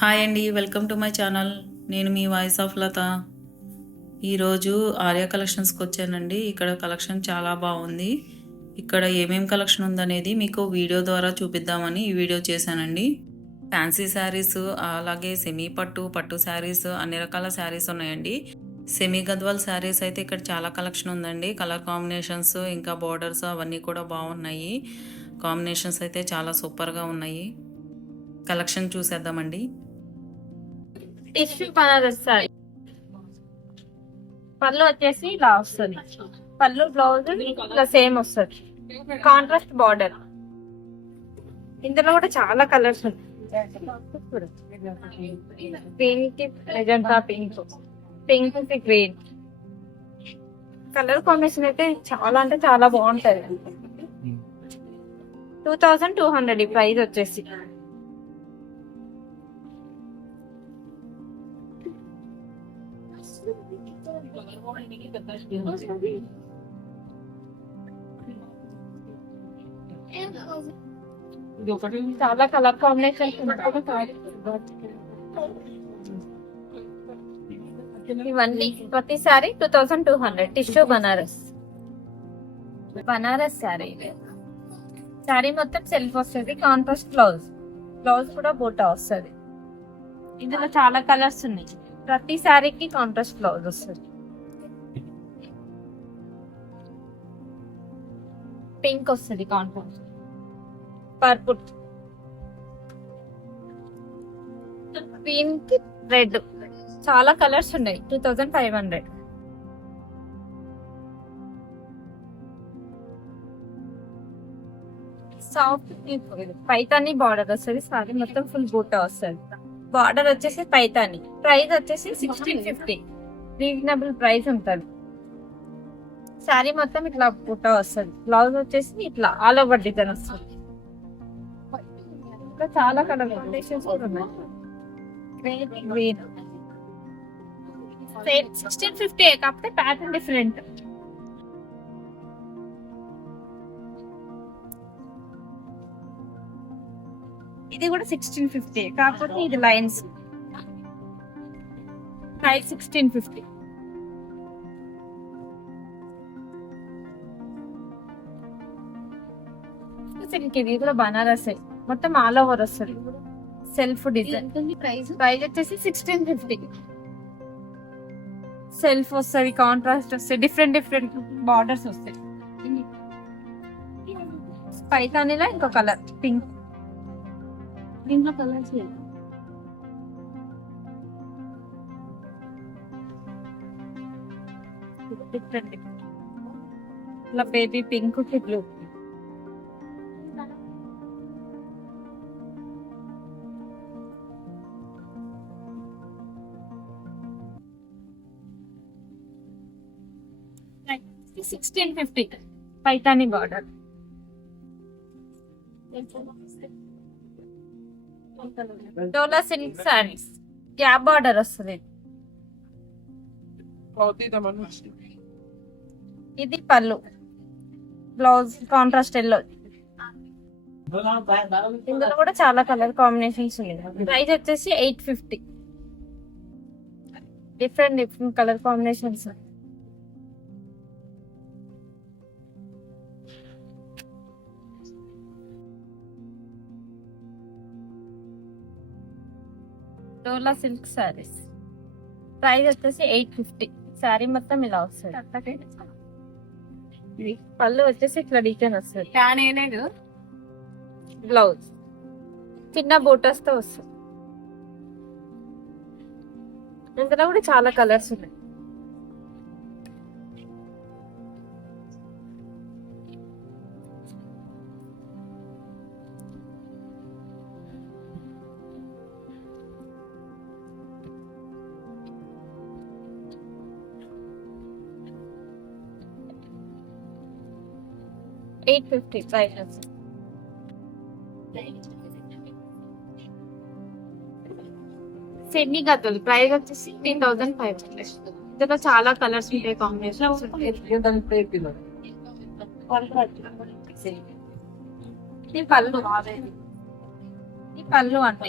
Hi అండి welcome to my channel. నేను మీ voice of లత. ఈరోజు ఆర్య కలెక్షన్స్కి వచ్చానండి ఇక్కడ కలెక్షన్ చాలా బాగుంది. ఇక్కడ ఏమేం కలెక్షన్ ఉందనేది మీకు వీడియో ద్వారా చూపిద్దామని ఈ వీడియో చేశానండి. ఫ్యాన్సీ శారీస్ అలాగే సెమీ పట్టు పట్టు శారీస్ అన్ని రకాల శారీస్ ఉన్నాయండి. సెమీ గద్వాల్ శారీస్ అయితే ఇక్కడ చాలా కలెక్షన్ ఉందండి. కలర్ కాంబినేషన్స్ ఇంకా బార్డర్స్ అవన్నీ కూడా బాగున్నాయి. కాంబినేషన్స్ అయితే చాలా సూపర్గా ఉన్నాయి. కలెక్షన్ చూసేద్దామండి. టిష్యూ బనారస్ సారీ పళ్ళు వచ్చేసి ఇలా వస్తుంది. పళ్ళు బ్లౌజ్ ఇలా సేమ్ వస్తుంది. Contrast border. ఇందులో కూడా చాలా కలర్స్ ఉన్నాయి. పింక్కి magenta pink pink green. Colour combination అయితే చాలా అంటే చాలా బాగుంటది. టూ థౌజండ్ టూ హండ్రెడ్ ఈ ప్రైస్ వచ్చేసి. చాలా కలర్ కాంబినేషన్ ఇవన్నీ ప్రతిసారి two thousand two hundred tissue Banaras Banaras sari sari మొత్తం సెల్ఫ్ వస్తుంది. కాంట్రాస్ట్ బ్లౌజ్ బ్లౌజ్ కూడా బూటా వస్తుంది. ఇందులో చాలా కలర్స్ ఉన్నాయి. ప్రతి శారీకి కాంట్రాస్ట్ బ్లౌజ్ వస్తుంది. పింక్ వస్తుంది కాంట్రాస్ట్ పర్పుల్. Pink red. చాలా కలర్స్ ఉన్నాయి. Two thousand five hundred. Soft Paithani border వస్తుంది. సారీ మొత్తం ఫుల్ బూటా వస్తుంది. బార్డర్ వచ్చేసి పైతాని. ప్రైస్ వచ్చేసి సిక్స్టీన్ ఫిఫ్టీ రీజనబుల్ ప్రైస్ ఉంటుంది. శారీ మొత్తం ఇట్లా పుట్ట వస్తుంది. బ్లౌజ్ వచ్చేసి ఇట్లా ఆల్ ఓవర్ డిజైన్ వస్తుంది. ఇంకా చాలా కలర్ ఫౌండేషన్స్ కూడా ఉన్నాయి. గ్రీన్ సిక్స్టీన్ ఫిఫ్టీ కాకపోతే ప్యాటర్న్ డిఫరెంట్ ఇది కూడా సిక్స్టీన్ ఫిఫ్టీ కాకపోతే ఇది lines five sixteen fifty silk ఇది కూడా బనారస్ మొత్తం ఆల్ ఓవర్ వస్తుంది. Self design price? ప్రైస్ వచ్చేసి సిక్స్టీన్ ఫిఫ్టీ సెల్ఫ్ వస్తుంది కాంట్రాస్ట్ వస్తాయి డిఫరెంట్ డిఫరెంట్ బార్డర్స్ వస్తాయి. పైతానీలో ఇంకో కలర్ పింక్ దీంట్లో కలర్స్ డిఫరెంట్ ఇట్లా baby pink blue sixteen fifty Paithani border Dola silk saris cab border వస్తుంది. ఇది పళ్ళు. బ్లౌజ్ కాంట్రాస్ట్ ఎల్లో ఇందులో కూడా చాలా కలర్ కాంబినేషన్స్ ఉన్నాయి. ప్రైస్ వచ్చేసి eight fifty different different colour combinations Dola silk saris price వచ్చేసి ఎయిట్ ఫిఫ్టీ. శారీ మొత్తం ఇలా వస్తుంది. పళ్ళు వచ్చేసి ఇట్లా డిజైన్ వస్తుంది. బ్లౌజ్. చిన్న బూటస్తో వస్తుంది. ఇందులో కూడా చాలా కలర్స్ ఉన్నాయి. ఎయిట్ ఫిఫ్టీ ప్రైస్ సెమీ గతులు ప్రైస్ వచ్చేసి త్రీ థౌసండ్ ఫైవ్ హండ్రెడ్ ఇందులో చాలా కలర్స్ ఉంటాయి కాంబినేషన్ ఇది పళ్ళు. ఇది పళ్ళు అంటే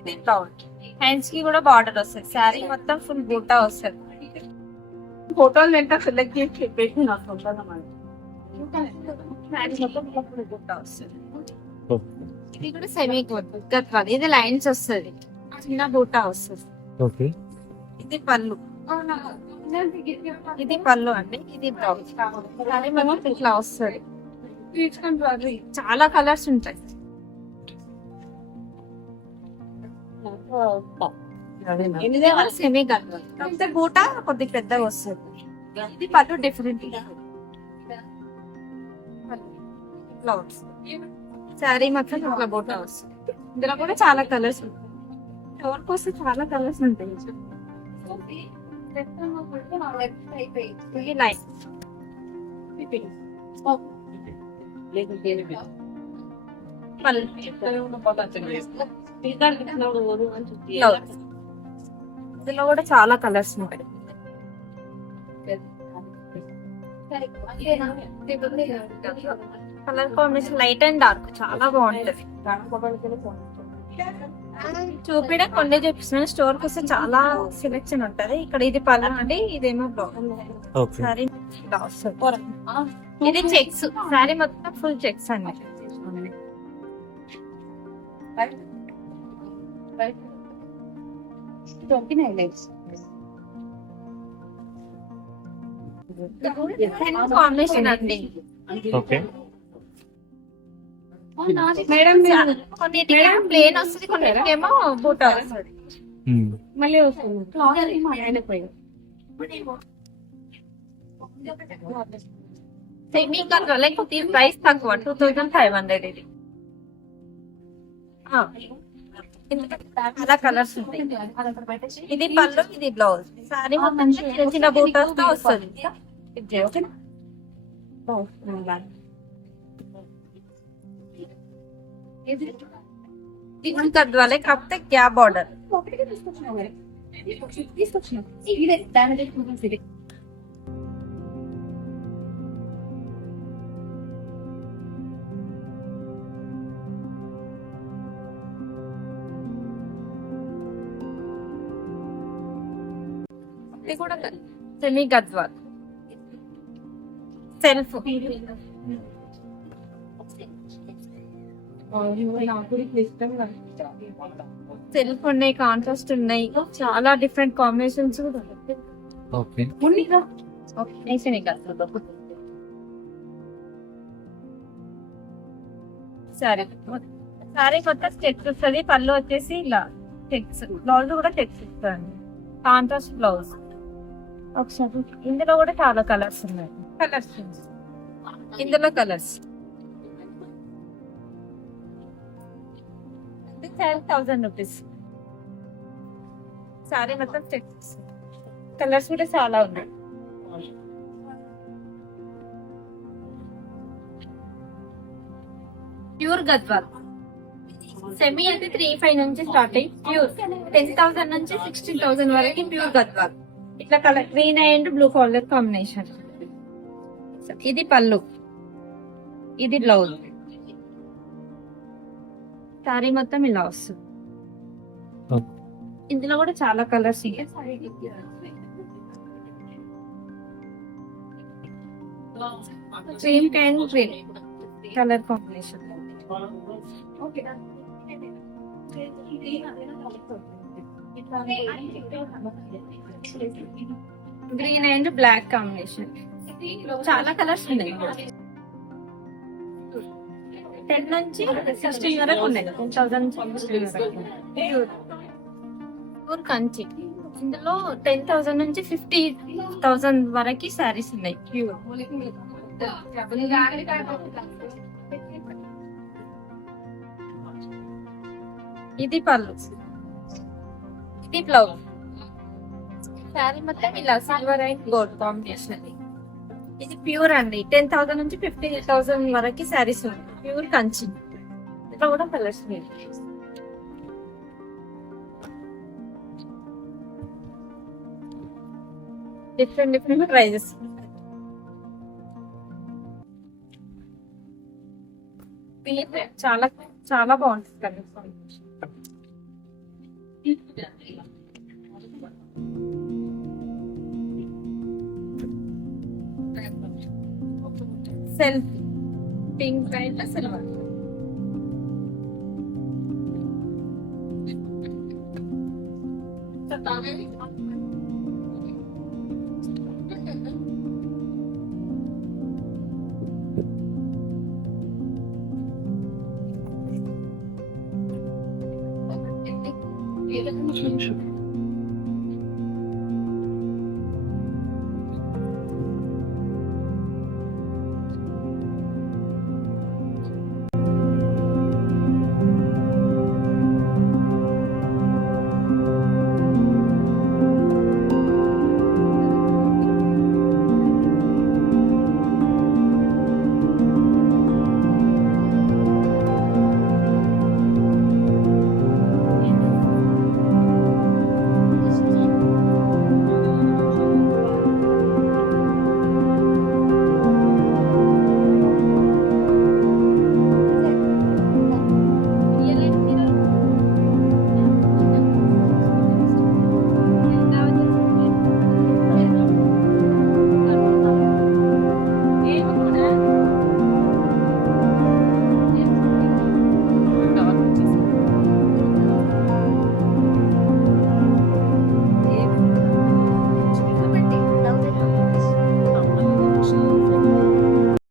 ఇది బ్లౌజ్ హ్యాండ్స్కి కూడా బార్డర్ వస్తుంది శారీ మొత్తం ఫుల్ బూటా వస్తుంది ఫోటోలు ఎంత సెలెక్ట్ చేసి పెట్టి నాకు మొత్తం వస్తుంది. ఇది కూడా సెమీ గత్వాలి ఇది లైన్స్ వస్తుంది. చిన్న బూటా వస్తుంది. ఓకే. ఇది పళ్ళు. ఇది పళ్ళు అండి. ఇది బ్లౌజ్ ఇట్లా వస్తుంది. చాలా కలర్స్ ఉంటాయి. ఇది సెమీ గత్వాలి బూటా కొద్దిగా పెద్దగా వస్తుంది. ఇది పళ్ళు డిఫరెంట్ బ్లౌజ్ శారీ మొత్తం ఇట్లా బూటా వస్తుంది ఇందులో కూడా చాలా కలర్స్ ఉంటాయి ఎవరి కోసం చాలా కలర్స్ ఉంటాయి ఇందులో కూడా చాలా కలర్స్ ఉంటాయి colour combination light and dark చాలా బాగుంటది. చూపించడం కొన్ని చూపిస్తున్నాను స్టోర్ కోసం చాలా సెలెక్షన్ ఉంటది. ఇక్కడ ఇది పళ్ళు అండి ఇదేమో బ్లౌజ్. సారీ బ్లౌజ్. ఇది చెక్స్. సారీ మొత్తం ఫుల్ చెక్స్ అండి. కాంబినేషన్ అండి. ఓకే. మేడం మీరు కొన్నిటికి ప్లేన్ వస్తుంది కొన్నిటికేమో బూట వస్తుంది. మళ్ళీ వస్తుంది. సెమీ కలర్ లేకపోతే ప్రైస్ తక్కువ టూ థౌజండ్ ఫైవ్ హండ్రెడ్ ఇది. చాలా కలర్స్ ఉంటాయి. ఇది పళ్ళు ఇది బ్లౌజ్. సారీ మొత్తం చిన్న చిన్న బూటాస్తో వస్తుంది. ఇది ఓకేనా? ఇది కద్వాలే కాకపోతే గ్యాప్ బార్డర్ ఇది కూడా సెమీ గద్వాల్ సెల్ఫ్ సెల్ఫ్ ఉన్నాయి కాంట్రాస్ట్ ఉన్నాయి చాలా డిఫరెంట్ కాంబినేషన్స్ కూడా ఓకే సరే సారీ కొత్త స్టెప్స్ వస్తుంది పళ్ళు వచ్చేసి ఇలా టెక్స్ బ్లౌజ్ కూడా టెక్స్ ఇస్తుంది కాంట్రాస్ట్ బ్లౌజ్ ఒకసారి ఇందులో కూడా చాలా కలర్స్ ఉన్నాయి. కలర్స్ ఇందులో కలర్స్ థౌసండ్ రూపీస్ సారీ మొత్తం చెక్స్ కలర్స్ కూడా చాలా ఉన్నాయి. ప్యూర్ గద్వాల్ సెమీ అయితే త్రీ ఫైవ్ నుంచి స్టార్టింగ్ ప్యూర్ టెన్ థౌసండ్ నుంచి సిక్స్టీన్ థౌసండ్ వరకు ప్యూర్ గద్వాల్ ఇట్లా colour green and blue colour combination ఇది పళ్ళు. ఇది బ్లౌజ్ సారీ మొత్తం ఇలా వస్తుంది. ఇందులో కూడా చాలా colours cream and green colour combination green and black combination చాలా కలర్స్ ఉన్నాయి. టెన్ నుంచి సిక్స్టీన్ వరకు ఉన్నాయి. Ten thousand pure Kanchi. ఇందులో టెన్ థౌసండ్ నుంచి ఫిఫ్టీ థౌసండ్ వరకు శారీస్ ఉన్నాయి. ప్యూర్ ఇది పళ్ళు. ఇది బ్లౌజ్ శారీ మొత్తం ఇలా సిల్వర్ అండ్ గోల్డ్ కాంబినేషన్ ఇది ప్యూర్ అండి. టెన్ థౌసండ్ నుంచి ఫిఫ్టీ థౌసండ్ వరకు శారీస్ ఉన్నాయి. ప్యూర్ కంచి ఇట్లా కూడా కలర్స్ డిఫరెంట్ డిఫరెంట్ ప్రైజెస్ చాలా చాలా బాగుంటుంది colour self pink and silver నిమిషం